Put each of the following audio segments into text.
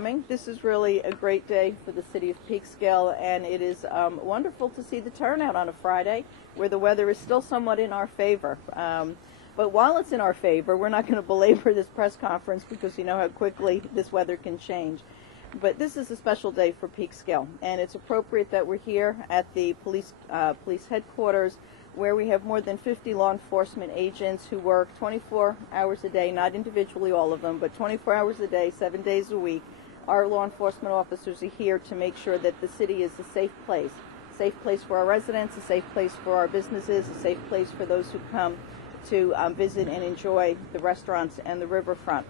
coming. This is really a great day for the City of Peekskill, and it is wonderful to see the turnout on a Friday where the weather is still somewhat in our favor. But while it's in our favor, we're not going to belabor this press conference because you know how quickly this weather can change. But this is a special day for Peekskill, and it's appropriate that we're here at the police headquarters, where we have more than 50 law enforcement agents who work 24 hours a day, not individually all of them, but 24 hours a day, 7 days a week. Our law enforcement officers are here to make sure that the city is a safe place for our residents, a safe place for our businesses, a safe place for those who come to visit and enjoy the restaurants and the riverfront.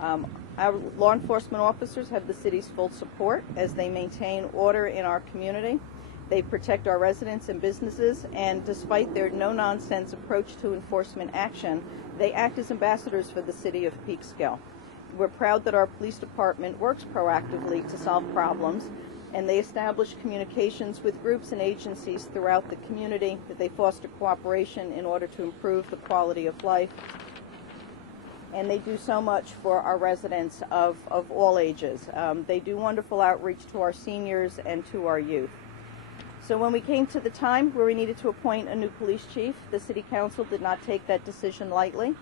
Our law enforcement officers have the city's full support as they maintain order in our community. They protect our residents and businesses, and despite their no-nonsense approach to enforcement action, they act as ambassadors for the City of Peekskill. We're proud that our police department works proactively to solve problems, and they establish communications with groups and agencies throughout the community, that they foster cooperation in order to improve the quality of life. And they do so much for our residents of all ages. They do wonderful outreach to our seniors and to our youth. So when we came to the time where we needed to appoint a new police chief, the City Council did not take that decision lightly.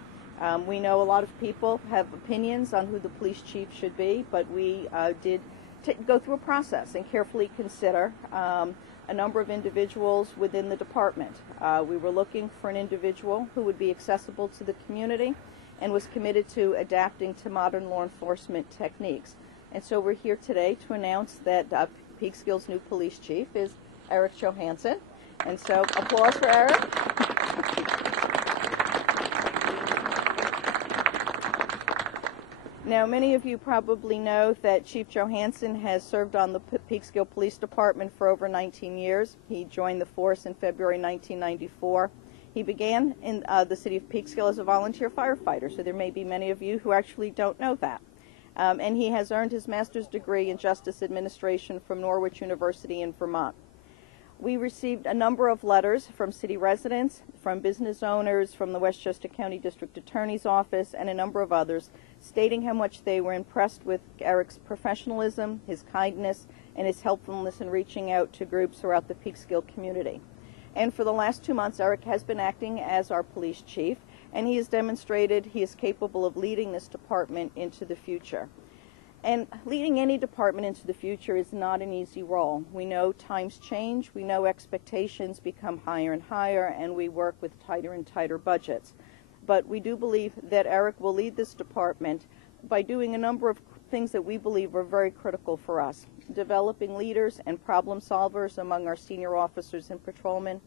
We know a lot of people have opinions on who the police chief should be, but we did go through a process and carefully consider a number of individuals within the department. We were looking for an individual who would be accessible to the community and was committed to adapting to modern law enforcement techniques. And so we're here today to announce that Peekskill's new police chief is Eric Johansen. And so applause for Eric. Now, many of you probably know that Chief Johansen has served on the Peekskill Police Department for over 19 years. He joined the force in February 1994. He began in the City of Peekskill as a volunteer firefighter, so there may be many of you who actually don't know that. And he has earned his master's degree in Justice Administration from Norwich University in Vermont. We received a number of letters from city residents, from business owners, from the Westchester County District Attorney's Office, and a number of others, stating how much they were impressed with Eric's professionalism, his kindness, and his helpfulness in reaching out to groups throughout the Peekskill community. And for the last 2 months, Eric has been acting as our police chief, and he has demonstrated he is capable of leading this department into the future. And leading any department into the future is not an easy role. We know times change, we know expectations become higher and higher, and we work with tighter and tighter budgets. But we do believe that Eric will lead this department by doing a number of things that we believe are very critical for us. Developing leaders and problem solvers among our senior officers and patrolmen,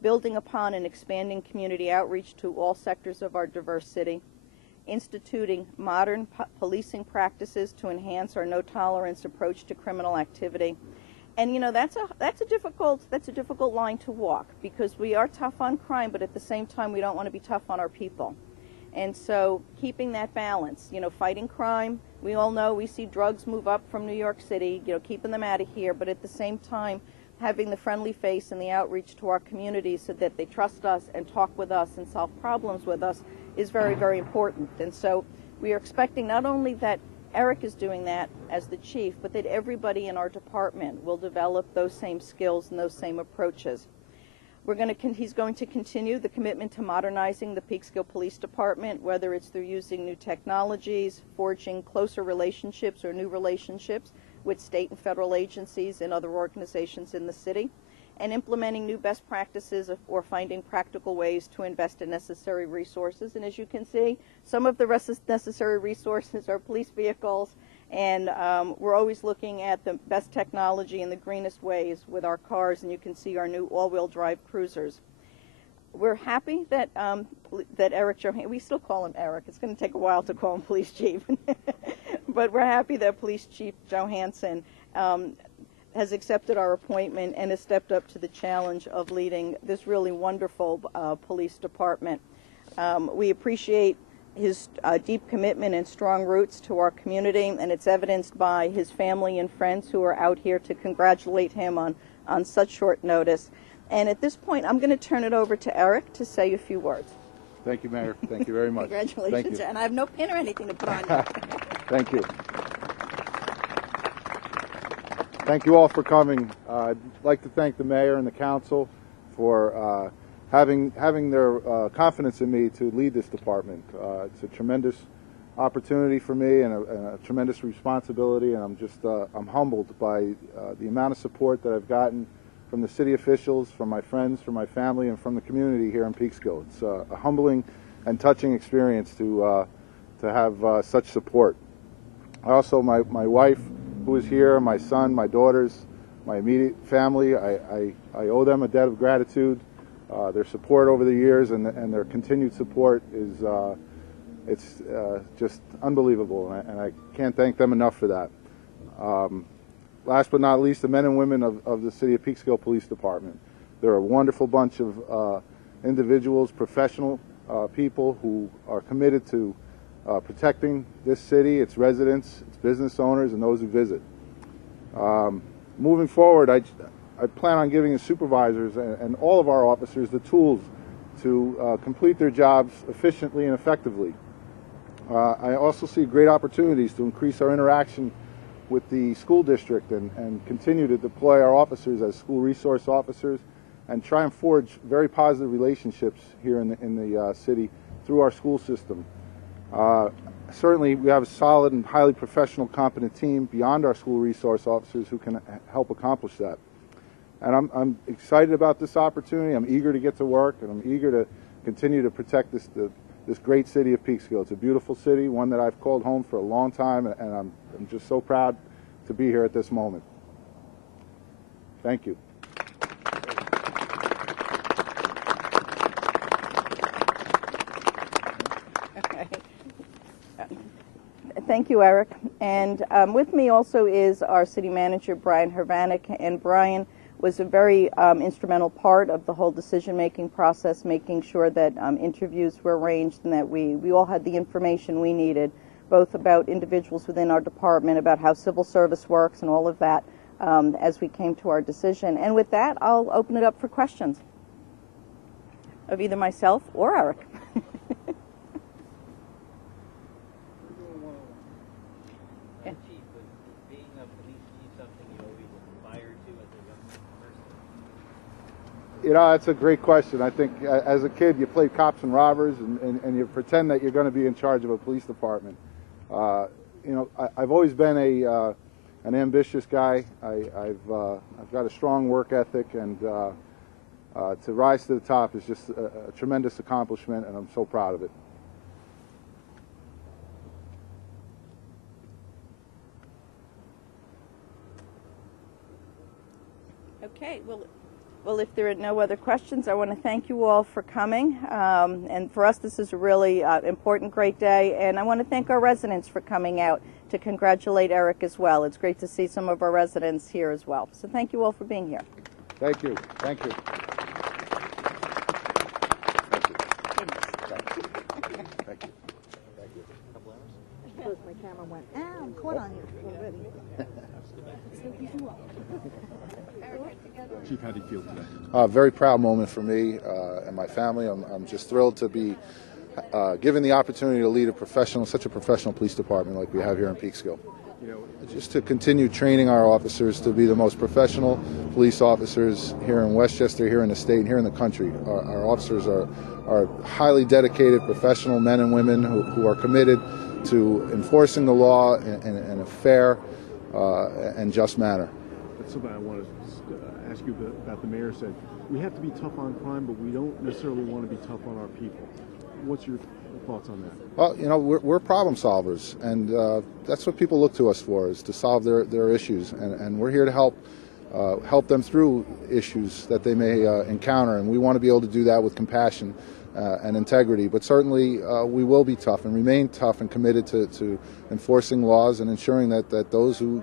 building upon and expanding community outreach to all sectors of our diverse city, instituting modern policing practices to enhance our no-tolerance approach to criminal activity. And you know, that's a difficult line to walk, because we are tough on crime, but at the same time we don't want to be tough on our people. And so keeping that balance, you know, fighting crime, we all know we see drugs move up from New York City, you know, keeping them out of here, but at the same time having the friendly face and the outreach to our communities so that they trust us and talk with us and solve problems with us is very, very important. And so we are expecting not only that Eric is doing that as the chief, but that everybody in our department will develop those same skills and those same approaches. He's going to continue the commitment to modernizing the Peekskill Police Department, whether it's through using new technologies, forging closer relationships or new relationships with state and federal agencies and other organizations in the city, and implementing new best practices or finding practical ways to invest in necessary resources. And as you can see, some of the necessary resources are police vehicles, and we're always looking at the best technology and the greenest ways with our cars, and you can see our new all-wheel drive cruisers. We're happy that that Eric Johansen, we still call him Eric, it's going to take a while to call him Police Chief, but we're happy that Police Chief Johansen has accepted our appointment and has stepped up to the challenge of leading this really wonderful police department. We appreciate his deep commitment and strong roots to our community, and it's evidenced by his family and friends who are out here to congratulate him on such short notice. And at this point, I'm going to turn it over to Eric to say a few words. Thank you, Mayor. Thank you very much. Congratulations. Thank you. And I have no pin or anything to put on you. Thank you. Thank you all for coming. I'd like to thank the mayor and the council for having their confidence in me to lead this department. It's a tremendous opportunity for me and a tremendous responsibility, and I'm humbled by the amount of support that I've gotten from the city officials, from my friends, from my family, and from the community here in Peekskill. It's a humbling and touching experience to have such support. Also, my wife, who is here, my son, my daughters, my immediate family, I owe them a debt of gratitude. Their support over the years and their continued support is it's just unbelievable, and I can't thank them enough for that. Last but not least, the men and women of the City of Peekskill Police Department. They're a wonderful bunch of individuals, professional people who are committed to protecting this city, its residents, its business owners, and those who visit. Moving forward, I plan on giving the supervisors and all of our officers the tools to complete their jobs efficiently and effectively. I also see great opportunities to increase our interaction with the school district and continue to deploy our officers as school resource officers and try and forge very positive relationships here in the city through our school system. Certainly, we have a solid and highly professional, competent team beyond our school resource officers who can help accomplish that. And I'm excited about this opportunity. I'm eager to get to work, and I'm eager to continue to protect this great city of Peekskill. It's a beautiful city, one that I've called home for a long time, and I'm just so proud to be here at this moment. Thank you. Thank you, Eric. And with me also is our city manager, Brian Hervanik. And Brian was a very instrumental part of the whole decision-making process, making sure that interviews were arranged and that we all had the information we needed, both about individuals within our department, about how civil service works and all of that as we came to our decision. And with that, I'll open it up for questions of either myself or Eric. You know, that's a great question. I think as a kid, you played cops and robbers, and you pretend that you're going to be in charge of a police department. You know, I've always been an ambitious guy. I've got a strong work ethic, and to rise to the top is just a tremendous accomplishment, and I'm so proud of it. Okay, well, if there are no other questions, I want to thank you all for coming. And for us, this is a really important, great day. And I want to thank our residents for coming out to congratulate Eric as well. It's great to see some of our residents here as well. So thank you all for being here. Thank you. Thank you. Thank you. Thank you. Because my camera went, I'm caught on you already. Chief, how do you feel today? Very proud moment for me and my family. I'm just thrilled to be given the opportunity to lead such a professional police department like we have here in Peekskill. You know, just to continue training our officers to be the most professional police officers here in Westchester, here in the state, and here in the country. Our officers are highly dedicated professional men and women who are committed to enforcing the law in a fair and just manner. That's something I want to ask you about. The mayor said we have to be tough on crime, but we don't necessarily want to be tough on our people. What's your thoughts on that? Well, you know, we're problem solvers, and that's what people look to us for, is to solve their issues, and we're here to help them through issues that they may encounter, and we want to be able to do that with compassion and integrity. But certainly we will be tough and remain tough and committed to enforcing laws and ensuring that those who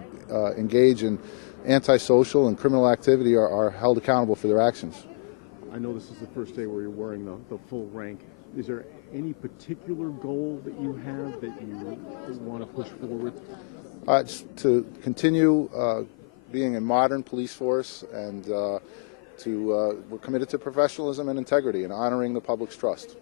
engage in antisocial and criminal activity are held accountable for their actions. I know this is the first day where you're wearing the full rank. Is there any particular goal that you have that you want to push forward? It's to continue being a modern police force, and we're committed to professionalism and integrity and honoring the public's trust.